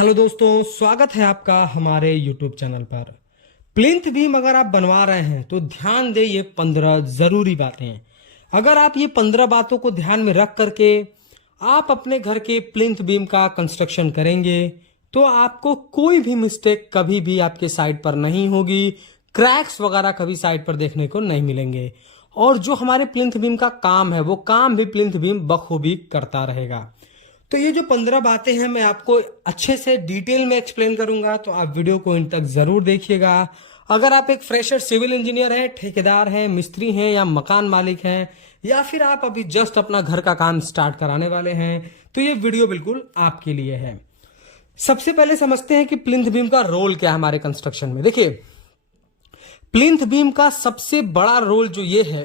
Hello दोस्तों, स्वागत है आपका हमारे YouTube चैनल पर। प्लिंथ बीम अगर आप बनवा रहे हैं तो ध्यान दें ये 15 जरूरी बातें। अगर आप ये 15 बातों को ध्यान में रख करके आप अपने घर के प्लिंथ बीम का कंस्ट्रक्शन करेंगे तो आपको कोई भी मिस्टेक कभी भी आपके साइड पर नहीं होगी। क्रैक्स वगैरह कभी साइड पर देखने को नहीं मिलेंगे और जो हमारे प्लिंथ बीम का काम है वो काम भी प्लिंथ बीम बखूबी करता रहेगा। तो ये जो 15 बातें हैं मैं आपको अच्छे से डिटेल में एक्सप्लेन करूंगा, तो आप वीडियो को इन तक जरूर देखिएगा। अगर आप एक फ्रेशर सिविल इंजीनियर हैं, ठेकेदार हैं, मिस्त्री हैं या मकान मालिक हैं या फिर आप अभी जस्ट अपना घर का काम स्टार्ट कराने वाले हैं तो ये वीडियो बिल्कुल आपके लिए है। सबसे पहले समझते हैं कि प्लिंथ बीम का रोल क्या है हमारे कंस्ट्रक्शन में। देखिए, प्लिंथ बीम का सबसे बड़ा रोल जो ये है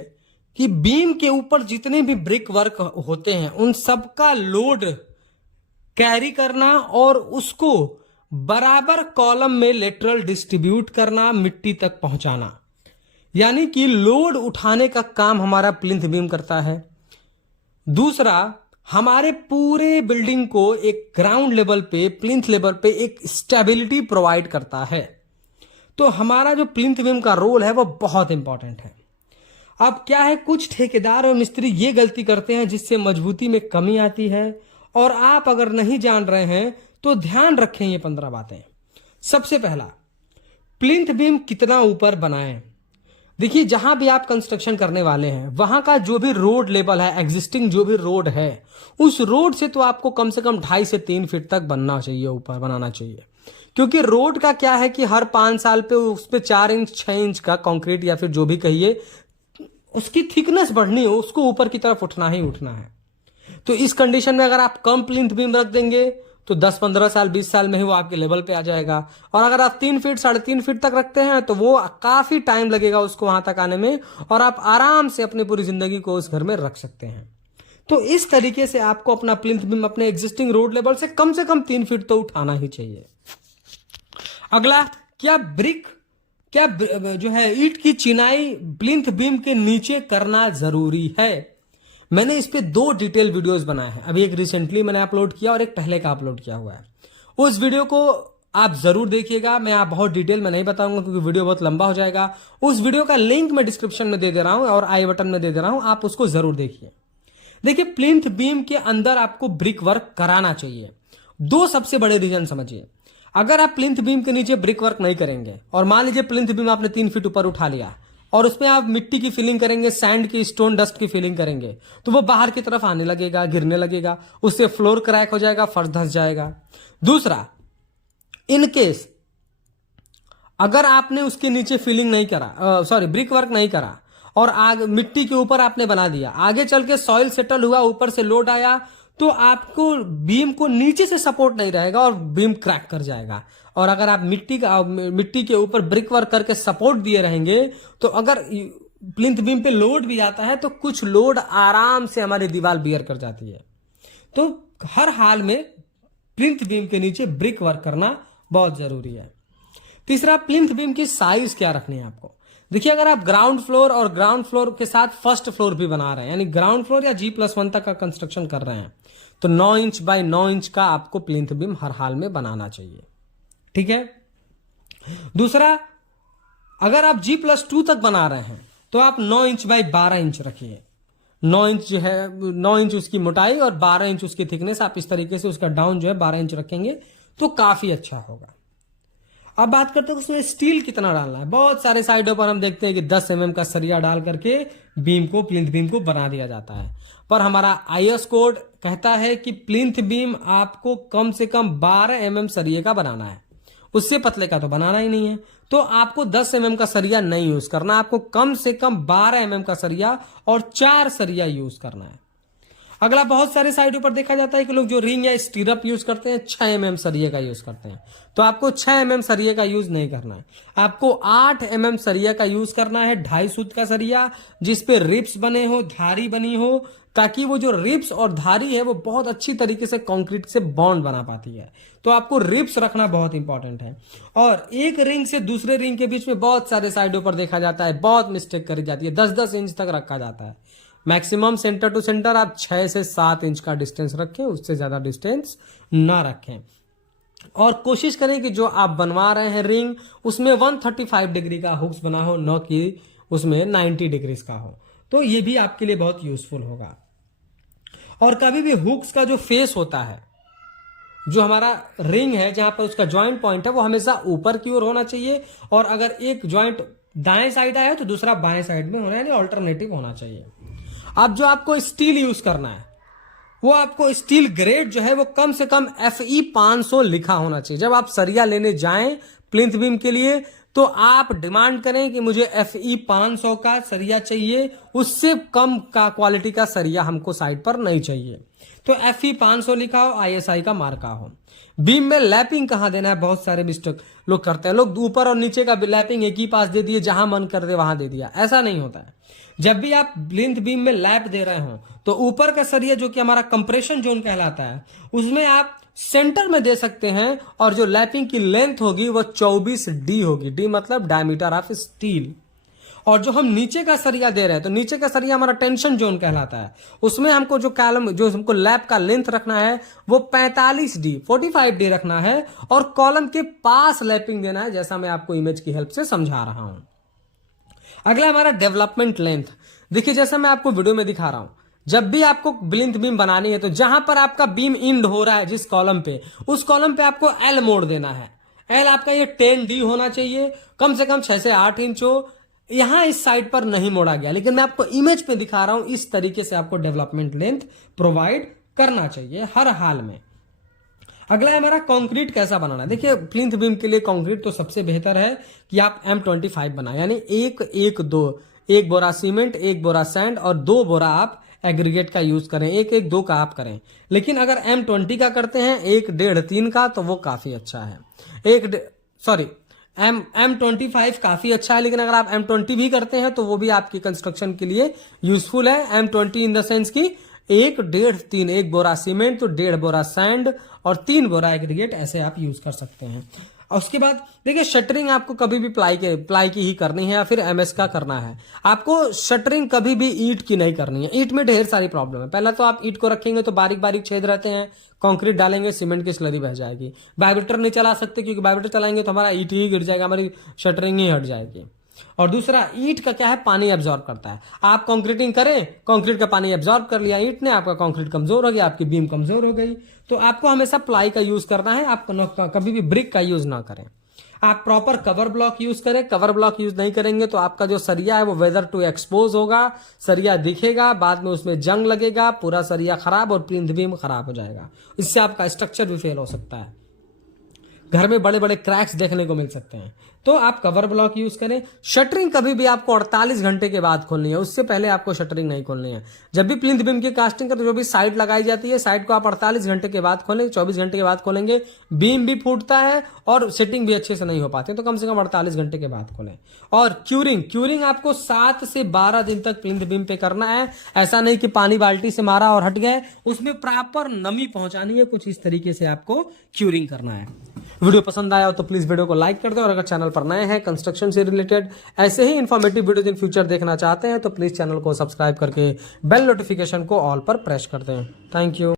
कि बीम के ऊपर जितने भी ब्रिक वर्क होते हैं उन सबका लोड कैरी करना और उसको बराबर कॉलम में लेटरल डिस्ट्रीब्यूट करना, मिट्टी तक पहुंचाना, यानी कि लोड उठाने का काम हमारा प्लिंथ बीम करता है। दूसरा, हमारे पूरे बिल्डिंग को एक ग्राउंड लेवल पे, प्लिंथ लेवल पे एक स्टेबिलिटी प्रोवाइड करता है। तो हमारा जो प्लिंथ बीम का रोल है वो बहुत इंपॉर्टेंट है। अब क्या है, कुछ ठेकेदार और मिस्त्री ये गलती करते हैं जिससे मजबूती में कमी आती है, और आप अगर नहीं जान रहे हैं तो ध्यान रखें ये 15 बातें। सबसे पहला, प्लिंथ बीम कितना ऊपर बनाएं। देखिए, जहां भी आप कंस्ट्रक्शन करने वाले हैं वहां का जो भी रोड लेवल है, एग्जिस्टिंग जो भी रोड है, उस रोड से तो आपको कम से कम 2.5 से 3 फीट तक बनना चाहिए, ऊपर बनाना चाहिए। क्योंकि रोड का क्या है कि हर 5 साल पे उस पर 4 इंच 6 इंच का कंक्रीट या फिर जो भी कहिए उसकी थिकनेस बढ़नी हो, उसको ऊपर की तरफ उठना ही उठना है। तो इस कंडीशन में अगर आप कम प्लिंथ बीम रख देंगे तो 10-15 साल 20 साल में ही वो आपके लेवल पे आ जाएगा। और अगर आप 3 फीट 3.5 फीट तक रखते हैं तो वो काफी टाइम लगेगा उसको वहां तक आने में, और आप आराम से अपनी पूरी जिंदगी को उस घर में रख सकते हैं। तो इस तरीके से आपको अपना प्लिंथ बीम अपने एग्जिस्टिंग रोड लेवल से कम 3 फीट तो उठाना ही चाहिए। अगला, क्या जो है ईंट की चिनाई प्लिंथ बीम के नीचे करना जरूरी है। मैंने इस पे 2 डिटेल वीडियोस बनाए हैं। अभी एक रिसेंटली मैंने अपलोड किया और एक पहले का अपलोड किया हुआ है। उस वीडियो को आप जरूर देखिएगा। मैं आप बहुत डिटेल में नहीं बताऊंगा क्योंकि वीडियो बहुत लंबा हो जाएगा। उस वीडियो का लिंक मैं डिस्क्रिप्शन में दे दे रहा हूं और आई बटन में दे दे रहा हूं, आप उसको जरूर देखिए। देखिए, प्लिंथ बीम के अंदर आपको ब्रिक वर्क कराना चाहिए। 2 सबसे बड़े रीजन समझिए। अगर आप प्लिंथ बीम के नीचे ब्रिक वर्क नहीं करेंगे और मान लीजिए प्लिंथ बीम आपने 3 फीट ऊपर उठा लिया और उसमें आप मिट्टी की फिलिंग करेंगे, सैंड की, स्टोन डस्ट की फिलिंग करेंगे, तो वो बाहर की तरफ आने लगेगा, गिरने लगेगा, उससे फ्लोर क्रैक हो जाएगा, फर्श धंस जाएगा। दूसरा, इन केस अगर आपने उसके नीचे फिलिंग नहीं करा, ब्रिक वर्क नहीं करा और आगे मिट्टी के ऊपर आपने बना दिया, आगे चल के सॉइल सेटल हुआ, ऊपर से लोड आया, तो आपको बीम को नीचे से सपोर्ट नहीं रहेगा और बीम क्रैक कर जाएगा। और अगर आप मिट्टी के ऊपर ब्रिक वर्क करके सपोर्ट दिए रहेंगे तो अगर प्लिंथ बीम पे लोड भी आता है तो कुछ लोड आराम से हमारी दीवार बियर कर जाती है। तो हर हाल में प्लिंथ बीम के नीचे ब्रिक वर्क करना बहुत जरूरी है। तीसरा, प्लिंथ बीम की साइज क्या रखनी है आपको। देखिए, अगर आप ग्राउंड फ्लोर और ग्राउंड फ्लोर के साथ फर्स्ट फ्लोर भी बना रहे हैं, यानी ग्राउंड फ्लोर या G+1 तक का कंस्ट्रक्शन कर रहे हैं, तो 9 इंच बाय 9 इंच का आपको प्लिंथ बीम हर हाल में बनाना चाहिए। ठीक है। दूसरा, अगर आप G+2 तक बना रहे हैं तो आप 9 इंच बाय 12 इंच रखिए। 9 इंच जो है, 9 इंच उसकी मोटाई और 12 इंच उसकी थिकनेस, आप इस तरीके से उसका डाउन जो है 12 इंच रखेंगे तो काफी अच्छा होगा। अब बात करते हैं उसमें स्टील कितना डालना है। बहुत सारे साइडों पर हम देखते हैं कि 10 mm का सरिया डाल करके बीम को, प्लिंथ बीम को बना दिया जाता है, पर हमारा IS कोड कहता है कि प्लिंथ बीम आपको कम से कम 12 mm सरिये का बनाना है, उससे पतले का तो बनाना ही नहीं है। तो आपको 10 mm का सरिया नहीं यूज करना, आपको कम से कम 12 mm का सरिया और 4 सरिया यूज करना है। अगला, बहुत सारे साइडों पर देखा जाता है कि लोग जो रिंग या स्टीरअप यूज करते हैं 6 mm सरिये का यूज करते हैं, तो आपको 6 mm सरिये का यूज नहीं करना है। आपको 8 mm सरिया का यूज करना है, 2.5 सूत का सरिया जिसपे रिप्स बने हो, धारी बनी हो, ताकि वो जो रिप्स और धारी है वो बहुत अच्छी तरीके से कंक्रीट से बॉन्ड बना पाती है। तो आपको रिप्स रखना बहुत इंपॉर्टेंट है। और एक रिंग से दूसरे रिंग के बीच में बहुत सारे साइडों पर देखा जाता है बहुत मिस्टेक करी जाती है, 10-10 इंच तक रखा जाता है। मैक्सिमम सेंटर टू सेंटर आप 6 से 7 इंच का डिस्टेंस रखें, उससे ज्यादा डिस्टेंस ना रखें। और कोशिश करें कि जो आप बनवा रहे हैं रिंग उसमें 135 डिग्री का हुक्स बना हो, न कि उसमें 90 डिग्रीज का हो। तो ये भी आपके लिए बहुत यूजफुल होगा। और कभी भी हुक्स का जो फेस होता है, जो हमारा रिंग है जहां पर उसका जॉइंट पॉइंट है, वो हमेशा ऊपर की ओर होना चाहिए। और अगर एक जॉइंट दाएं साइड आया तो दूसरा बाएं साइड में होना, यानी ऑल्टरनेटिव होना चाहिए। अब जो आपको स्टील यूज करना है, वो आपको स्टील ग्रेड जो है वो कम से कम FE 500 लिखा होना चाहिए। जब आप सरिया लेने जाएं प्लिंथ बीम के लिए, तो आप डिमांड करें कि मुझे FE 500 का सरिया चाहिए, उससे कम का क्वालिटी का सरिया हमको साइड पर नहीं चाहिए। तो FE 500 लिखा हो, ISI का मार्का हो। बीम में लैपिंग कहां देना है, बहुत सारे मिस्टेक लोग करते हैं। लोग ऊपर और नीचे का लैपिंग एक ही पास दे दिए, जहां मन कर दे वहां दे दिया। ऐसा नहीं होता है। जब भी आप प्लिंथ बीम में लैप दे रहे हो, तो ऊपर का सरिया जो कि हमारा कंप्रेशन जोन कहलाता है, उसमें आप सेंटर में दे सकते हैं। और जो लैपिंग की लेंथ होगी वो 24D होगी। डी मतलब डायमीटर ऑफ स्टील। और जो हम नीचे का सरिया दे रहे हैं, तो नीचे का सरिया हमारा टेंशन जोन कहलाता है। उसमें हमको जो कॉलम, जो हमको लैप का लेंथ रखना है वो 45D 45D रखना है। और कॉलम के पास लैपिंग देना है, जैसा मैं आपको इमेज की हेल्प से समझा रहा हूं। अगला हमारा डेवलपमेंट लेंथ। देखिए जैसा मैं आपको वीडियो में दिखा रहा हूं, जब भी आपको प्लिंथ बीम बनानी है, तो जहां पर आपका बीम इंड हो रहा है जिस कॉलम पे, उस कॉलम पे आपको L मोड़ देना है। L आपका ये 10D होना चाहिए, कम से कम 6 से 8 इंच हो। यहां इस साइड पर नहीं मोड़ा गया, लेकिन मैं आपको इमेज पे दिखा रहा हूं। इस तरीके से आपको डेवलपमेंट लेंथ प्रोवाइड करना चाहिए हर हाल में। अगला है हमारा कंक्रीट कैसा बनाना है। देखिए प्लिंथ बीम के लिए कंक्रीट तो सबसे बेहतर है कि आप M25 बनाए, यानी एक बोरा सीमेंट, एक बोरा सैंड और 2 बोरा आप एग्रीगेट का यूज करें। 1-1-2 का आप करें। लेकिन अगर M20 का करते हैं, 1-1.5-3 का, तो वो काफी अच्छा है। M25 काफी अच्छा है, लेकिन अगर आप M20 भी करते हैं तो वो भी आपकी कंस्ट्रक्शन के लिए यूजफुल है। M20 इन द सेंस की 1-1.5-3, 1 बोरा सीमेंट तो 1.5 बोरा सैंड और 3 बोरा एग्रीगेट, ऐसे आप यूज कर सकते हैं। और उसके बाद देखिए शटरिंग आपको कभी भी प्लाई की ही करनी है या फिर MS का करना है। आपको शटरिंग कभी भी ईंट की नहीं करनी है। ईंट में ढेर सारी प्रॉब्लम है। पहला तो आप ईंट को रखेंगे तो बारीक बारीक छेद रहते हैं, कंक्रीट डालेंगे सीमेंट की स्लरी बह जाएगी। वाइब्रेटर नहीं चला सकते, क्योंकि वाइब्रेटर चलाएंगे तो हमारा ईंट ही गिर जाएगा, हमारी शटरिंग ही हट जाएगी। और दूसरा, ईंट का क्या है, पानी एब्जॉर्ब करता है। आप कंक्रीटिंग करें, कंक्रीट का पानी एब्जॉर्ब कर लिया ईंट ने, आपका कंक्रीट कमजोर हो गया, आपकी बीम कमजोर हो गई। तो आपको हमेशा प्लाई का यूज करना है, आप कभी भी ब्रिक का यूज ना करें। आप प्रॉपर कवर ब्लॉक यूज करें। कवर ब्लॉक यूज नहीं करेंगे तो आपका जो सरिया है वो वेदर टू एक्सपोज होगा, सरिया दिखेगा, बाद में उसमें जंग लगेगा, पूरा सरिया खराब और प्लिंथ बीम खराब हो जाएगा। इससे आपका स्ट्रक्चर भी फेल हो सकता है, घर में बड़े बड़े क्रैक्स देखने को मिल सकते हैं। तो आप कवर ब्लॉक यूज करें। शटरिंग कभी भी आपको 48 घंटे के बाद खोलनी है, उससे पहले आपको शटरिंग नहीं खोलनी है। जब भी प्लिंथ बीम की कास्टिंग का तो जो भी साइड लगाई जाती है, साइड को आप 48 घंटे के बाद खोलें, 24 घंटे के बाद खोलेंगे, बीम भी फूटता है और सेटिंग भी अच्छे से नहीं हो पाती, तो कम से कम 48 घंटे के बाद खोलें। और क्यूरिंग आपको 7 से 12 दिन तक प्लिंथ बीम पे करना है। ऐसा नहीं कि पानी बाल्टी से मारा और हट गए, उसमें प्रॉपर नमी पहुंचानी है। कुछ इस तरीके से आपको क्यूरिंग करना है। वीडियो पसंद आया हो तो प्लीज वीडियो को लाइक कर दें, और अगर चैनल पर नए हैं कंस्ट्रक्शन से रिलेटेड ऐसे ही इंफॉर्मेटिव वीडियोज इन फ्यूचर देखना चाहते हैं तो प्लीज चैनल को सब्सक्राइब करके बेल नोटिफिकेशन को ऑल पर प्रेस कर दें। Thank you.